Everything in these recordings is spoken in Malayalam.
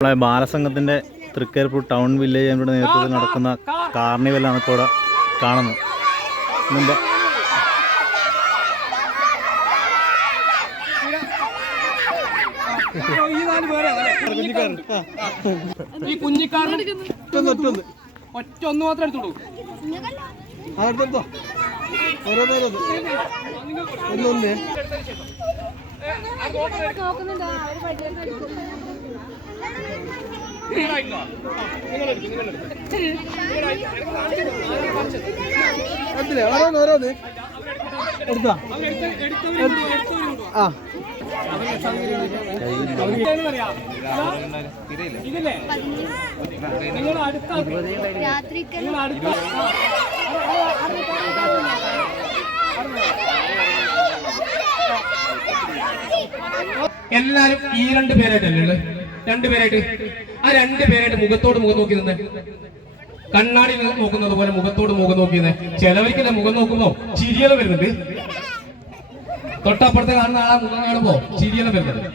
നമ്മളെ ബാലസംഘത്തിൻ്റെ തൃക്കരിപ്പൂർ ടൗൺ വില്ലേജ് എംപിയുടെ നേതൃത്വത്തിൽ നടക്കുന്ന കാർണിവലാണ് ഇപ്പോൾ ഇവിടെ കാണുന്നത്. മുമ്പ് ഈ കുഞ്ഞിക്കാരൻ ഒറ്റ ഒന്ന് മാത്രം എടുത്തോളൂ. ഓരോന്ന് എടുത്താ ആ ഇതില്ലേ നിങ്ങൾ അടുത്ത എല്ലാരും ഈ രണ്ടുപേരായിട്ടല്ലേ ഉള്ളത്? രണ്ടുപേരായിട്ട് ആ രണ്ടുപേരായിട്ട് മുഖത്തോട് മുഖം നോക്കി നിന്ന് കണ്ണാടി നോക്കുന്നത് പോലെ മുഖത്തോട് മുഖം നോക്കിയത്. ചിലവർക്കല്ലേ മുഖം നോക്കുമ്പോ ചിരിയല വരുന്നുണ്ട്. തൊട്ടപ്പുറത്ത് കാണുന്ന ആളെ മുഖം കാണുമ്പോ ചിരിയല വരുന്നുണ്ട്.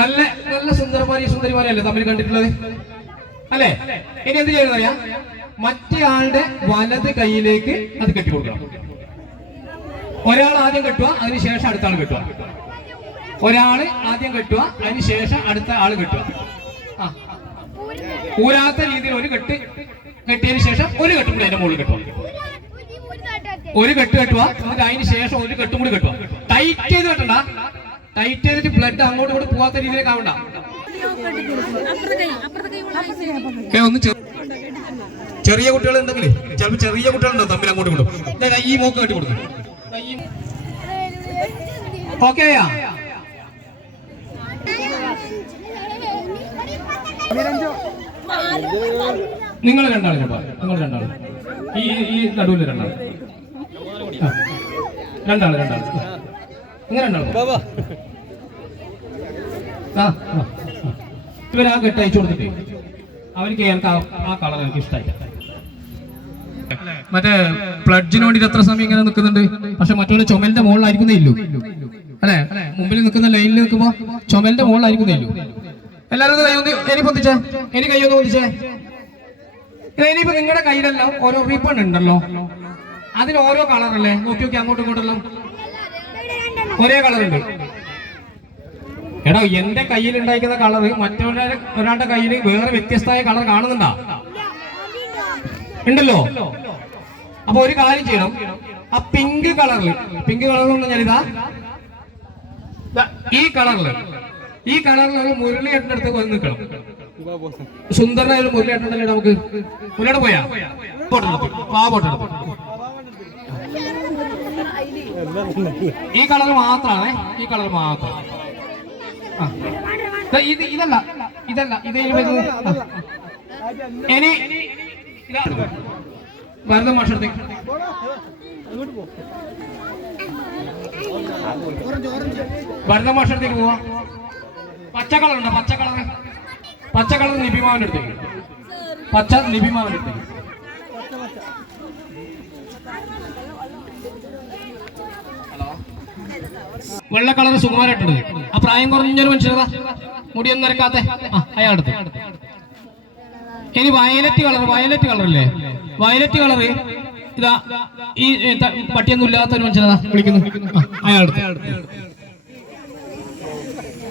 നല്ല നല്ല സുന്ദരിമാരല്ലേ തമ്മിൽ കണ്ടിട്ടുള്ളത് അല്ലേ? ഇനി എന്ത് ചെയ്യണം അറിയാം? മറ്റേ ആളുടെ വലത് കൈയിലേക്ക് അത് കെട്ടിക്കൊടുക്കണം. ഒരാൾ ആദ്യം കെട്ടുക, അതിനുശേഷം അടുത്ത ആൾ കെട്ടുക. ഒരാള് ആദ്യം കെട്ടുക, അതിനുശേഷം അടുത്ത ആള് കെട്ടുക. ഊരാത്ത രീതിയിൽ ഒരു കെട്ട് കെട്ടിയതിനു ശേഷം ഒരു കെട്ടും കൂടി അതിന്റെ മുകളിൽ കെട്ടുക. ഒരു കെട്ട് കെട്ടുക, എന്നിട്ട് അതിന് ശേഷം ഒരു കെട്ടും കൂടി കെട്ടുക. ടൈറ്റ് ചെയ്ത് കെട്ടണ്ട. ടൈറ്റ് ചെയ്തിട്ട് ബ്ലഡ് അങ്ങോട്ട് കൂടെ പോവാത്ത രീതിയിലേക്ക് ആവണ്ട. ഒന്ന് ചെറിയ കുട്ടികൾ ഉണ്ടെങ്കിൽ ചിലപ്പോൾ ചെറിയ കുട്ടികളുണ്ടോ തമ്മിൽ അങ്ങോട്ട് കൊടുക്കും. ഈ മൂക്ക് കെട്ടി കൊടുക്കും. ഓക്കെ നിങ്ങൾ രണ്ടാളും കേട്ടോ. നിങ്ങൾ രണ്ടാളും ഈ നടുവിൽ രണ്ടാളും നിങ്ങൾ രണ്ടാളും ഇവരാ കെട്ട് അയച്ചു കൊടുത്തിട്ട് അവർക്ക് ആ കളർ എനിക്ക് ഇഷ്ടമായി. മറ്റേ പ്ലഡ്ജിന് വേണ്ടി എത്ര സമയം ഇങ്ങനെ നിൽക്കുന്നുണ്ട്. പക്ഷെ മറ്റുള്ള ചുമലിന്റെ മുകളിലായിരിക്കുന്നേ ഇല്ലു അല്ലെ? മുമ്പിൽ നിൽക്കുന്ന ലൈനിൽ നിൽക്കുമ്പോ ചുമലിന്റെ മുകളിലായിരിക്കുന്നേ ഇല്ലു. എല്ലാവരും ഇനി പൊന്തിച്ചേ, ഇനി കൈയൊന്ന് പൊന്തിച്ചേ. ഇനിയിപ്പോ നിങ്ങളുടെ കയ്യിലെല്ലാം ഓരോ റിബൺ ഉണ്ടല്ലോ, അതിന് ഓരോ കളറല്ലേ? നോക്കി നോക്കി അങ്ങോട്ടും ഇങ്ങോട്ടെല്ലാം ഒരേ കളറുണ്ട്. എടോ, എന്റെ കയ്യിൽ ഉണ്ടായിരിക്കുന്ന കളർ ഒരാളുടെ കയ്യിൽ വേറെ വ്യത്യസ്തമായ കളർ കാണുന്നുണ്ടാ? ഉണ്ടല്ലോ. അപ്പൊ ഒരു കാര്യം ചെയ്യണം. ആ പിങ്ക് കളറിൽ എന്ന് പറഞ്ഞാൽ ഈ കളറിൽ ഒരു മുരളിയേട്ടൻ്റെ അടുത്ത് വന്ന് നിൽക്കണം. സുന്ദരനായ ഒരു മുരളിയേട്ടനല്ലേ നമുക്ക്? മുരളിയുടെ പോയാ ഈ കളർ മാത്രമാണ്. ഈ കളർ മാത്രം. ഇതല്ല ഇതേ വരുന്നത്. ഇനി ഭരത മാഷത്തേക്ക് പോവാ. പച്ച കളറുണ്ടോ? പച്ച കളർ നിബിമാവിന്റെ അടുത്തേക്ക്. പച്ച നിബിമാവിന്റെ അടുത്തേക്ക്. വെള്ള കളർ സുകുമാരായിട്ടുണ്ട്. ആ പ്രായം കുറഞ്ഞൊരു മനുഷ്യനതാ, മുടിയൊന്നും നരക്കാത്ത അയാളടുത്ത്. ഇനി വയലറ്റ് കളറല്ലേ? വയലറ്റ് കളർ ഇതാ ഈ പട്ടിയൊന്നും ഇല്ലാത്ത ഒരു മനുഷ്യനതാ വിളിക്കുന്നു. അയാളടുത്ത്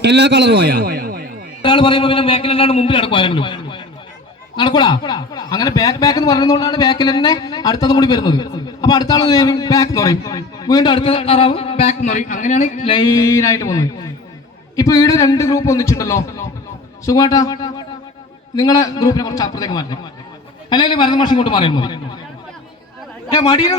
എല്ലാ കളറും ആയാ. ഒരാൾ പറയുമ്പോ പിന്നെ ബാക്കിലല്ലാണ്ട് മുമ്പിൽ നടക്കുമായിരുന്നു. നടക്കൂടാ. അങ്ങനെ ബാക്ക് എന്ന് പറയുന്നതുകൊണ്ടാണ് ബാക്കിൽ തന്നെ അടുത്തതും കൂടി വരുന്നത്. അപ്പൊ അടുത്ത ആൾ ബാക്ക് എന്ന് പറയും, വീണ്ടും അടുത്ത അറാവ് ബാക്ക് എന്ന് പറയും. അങ്ങനെയാണ് ലൈനായിട്ട് പോകുന്നത്. ഇപ്പൊ ഇവിടെ രണ്ട് ഗ്രൂപ്പ് ഒന്നിച്ചുണ്ടല്ലോ. സുഖമായിട്ടാ നിങ്ങളെ ഗ്രൂപ്പിനെ കുറച്ച് അപ്പുറത്തേക്ക് മാറ്റണം, അല്ലെങ്കിൽ ഭരതമാഷ് ഇങ്ങോട്ട് മാറിയാൽ മതി. മടിയിൽ